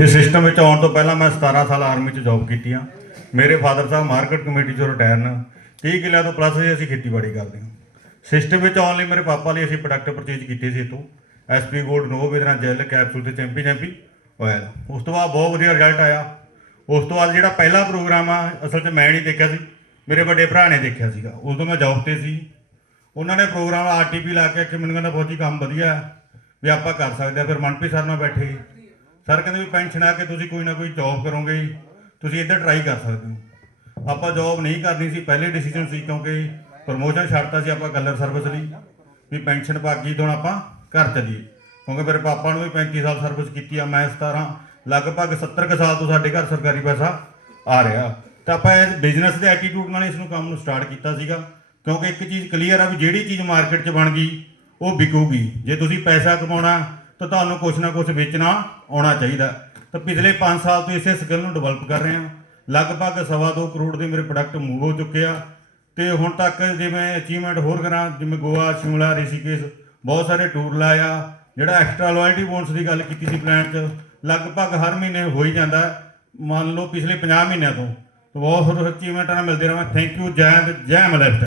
ਇਸ ਸਿਸਟਮ ਵਿੱਚ ਆਉਣ ਤੋਂ ਪਹਿਲਾਂ ਮੈਂ 17 ਸਾਲ ਆਰਮੀ 'ਚ ਜੌਬ ਕੀਤੀ ਆ। ਮੇਰੇ ਫਾਦਰ ਸਾਹਿਬ ਮਾਰਕੀਟ ਕਮੇਟੀ 'ਚੋਂ ਰਿਟਾਇਰ ਨੇ 30 ਕਿੱਲਿਆਂ ਤੋਂ ਪਲੱਸ ਜੀ ਅਸੀਂ ਖੇਤੀਬਾੜੀ ਕਰਦੇ ਹਾਂ। ਸਿਸਟਮ ਵਿੱਚ ਆਉਣ ਲਈ ਮੇਰੇ ਪਾਪਾ ਲਈ ਅਸੀਂ ਪ੍ਰੋਡਕਟ ਪਰਚੇਜ ਕੀਤੇ ਸੀ ਇਤੋਂ ਐਸਪੀ ਗੋਲਡ ਨੋ ਇਹਦੇ ਨਾਲ ਜੈਲ ਕੈਪਸੂਲ ਤੇ ਚੈਂਪੀ ਚੈਂਪੀ ਆਇਲ ਉਸ ਤੋਂ ਬਾਅਦ ਬਹੁਤ ਵਧੀਆ ਰਿਜ਼ਲਟ ਆਇਆ। ਉਸ ਤੋਂ ਬਾਅਦ ਜਿਹੜਾ ਪਹਿਲਾ ਪ੍ਰੋਗਰਾਮ ਆ, ਅਸਲ 'ਚ ਮੈਂ ਨਹੀਂ ਦੇਖਿਆ ਸੀ। ਮੇਰੇ ਵੱਡੇ ਭਰਾ ਨੇ ਦੇਖਿਆ ਸੀਗਾ। ਉਦੋਂ ਮੈਂ ਜੌਬ ਤੇ ਸੀ। ਉਹਨਾਂ ਨੇ ਪ੍ਰੋਗਰਾਮ ਆਰਟੀਪੀ ਲਾ ਕੇ ਕਿ ਮੈਨੂੰ ਕਹਿੰਦਾ, ਫੌਜੀ, ਕੰਮ ਵਧੀਆ ਵੀ ਆਪਾਂ ਕਰ ਸਕਦੇ ਆ ਫਿਰ ਮਨਪ੍ਰੀਤ ਸਰ ਨਾਲ ਬੈਠੇ। ਸਰ ਕਹਿੰਦੇ ਵੀ ਪੈਨਸ਼ਨ ਆ ਕੇ ਤੁਸੀਂ ਕੋਈ ਨਾ ਕੋਈ ਜੌਬ ਕਰੋਗੇ ਤੁਸੀਂ ਇੱਧਰ ਟਰਾਈ ਕਰ ਸਕਦੇ ਹੋ। ਆਪਾਂ ਜੌਬ ਨਹੀਂ ਕਰਨੀ ਸੀ, ਪਹਿਲੇ ਡਿਸੀਜਨ ਸੀ ਕਿਉਂਕਿ ਪ੍ਰਮੋਸ਼ਨ ਛੱਡਤਾ ਸੀ ਆਪਾਂ ਕਲਰ ਸਰਵਿਸ ਲਈ। ਵੀ ਪੈਨਸ਼ਨ ਪਾ ਗਈ ਤੋਂ ਆਪਾਂ ਘਰ ਚੱਲੀਏ। ਕਿਉਂਕਿ ਮੇਰੇ ਪਾਪਾ ਨੂੰ ਵੀ 35 ਸਾਲ ਸਰਵਿਸ ਕੀਤੀ ਆ, ਮੈਂ 17 ਲਗਭਗ 70 ਕੁ ਸਾਲ ਤੋਂ ਸਾਡੇ ਘਰ ਸਰਕਾਰੀ ਪੈਸਾ ਆ ਰਿਹਾ। ਤਾਂ ਆਪਾਂ ਇਸ ਬਿਜ਼ਨਸ ਦੇ ਐਟੀਟਿਊਡ ਨਾਲ ਇਸ ਨੂੰ ਕੰਮ ਨੂੰ ਸਟਾਰਟ ਕੀਤਾ ਸੀਗਾ। ਕਿਉਂਕਿ ਇੱਕ ਚੀਜ਼ ਕਲੀਅਰ ਆ ਵੀ ਜਿਹੜੀ ਚੀਜ਼ ਮਾਰਕੀਟ 'ਚ ਬਣ ਗਈ, ਉਹ ਵਿਕੂਗੀ। ਜੇ ਤੁਸੀਂ ਪੈਸਾ ਕਮਾਉਣਾ ਤਾਂ ਤੁਹਾਨੂੰ ਕੁਝ ਨਾ ਕੁਝ ਵੇਚਣਾ ਆਉਣਾ ਚਾਹੀਦਾ। ਤਾਂ ਪਿਛਲੇ 5 ਸਾਲ ਤੋਂ ਇਸੇ ਸਕਿੱਲ ਨੂੰ ਡਿਵੈਲਪ ਕਰ ਰਹੇ ਹਾਂ। ਲਗਭਗ ਸਵਾ ਦੋ ਕਰੋੜ ਦੇ ਮੇਰੇ ਪ੍ਰੋਡਕਟ ਮੂਵ ਹੋ ਚੁੱਕੇ ਆ। ਤੇ ਹੁਣ ਤੱਕ ਜਿਵੇਂ ਅਚੀਵਮੈਂਟ ਹੋਰ ਕਰਾਂ, ਜਿਵੇਂ ਗੋਆ, ਸ਼ਿਮਲਾ, ਰਿਸ਼ੀਕੇਸ਼, ਬਹੁਤ ਸਾਰੇ ਟੂਰ ਲਾਇਆ ਜਿਹੜਾ ਐਕਸਟਰਾ ਲਾਇਲਟੀ ਬੋਨਸ ਦੀ ਗੱਲ ਕੀਤੀ ਸੀ ਪਲਾਨ 'ਚ, ਲਗਭਗ ਹਰ ਮਹੀਨੇ ਹੋ ਹੀ ਜਾਂਦਾ। ਮੰਨ ਲਓ ਪਿਛਲੇ 50 ਮਹੀਨਿਆਂ ਤੋਂ। ਬਹੁਤ ਅਚੀਵਮੈਂਟਾਂ ਨਾਲ ਮਿਲਦੇ ਰਹਾਂ। ਥੈਂਕ ਯੂ ਜੈ ਜੈ ਮਲੈਕਟ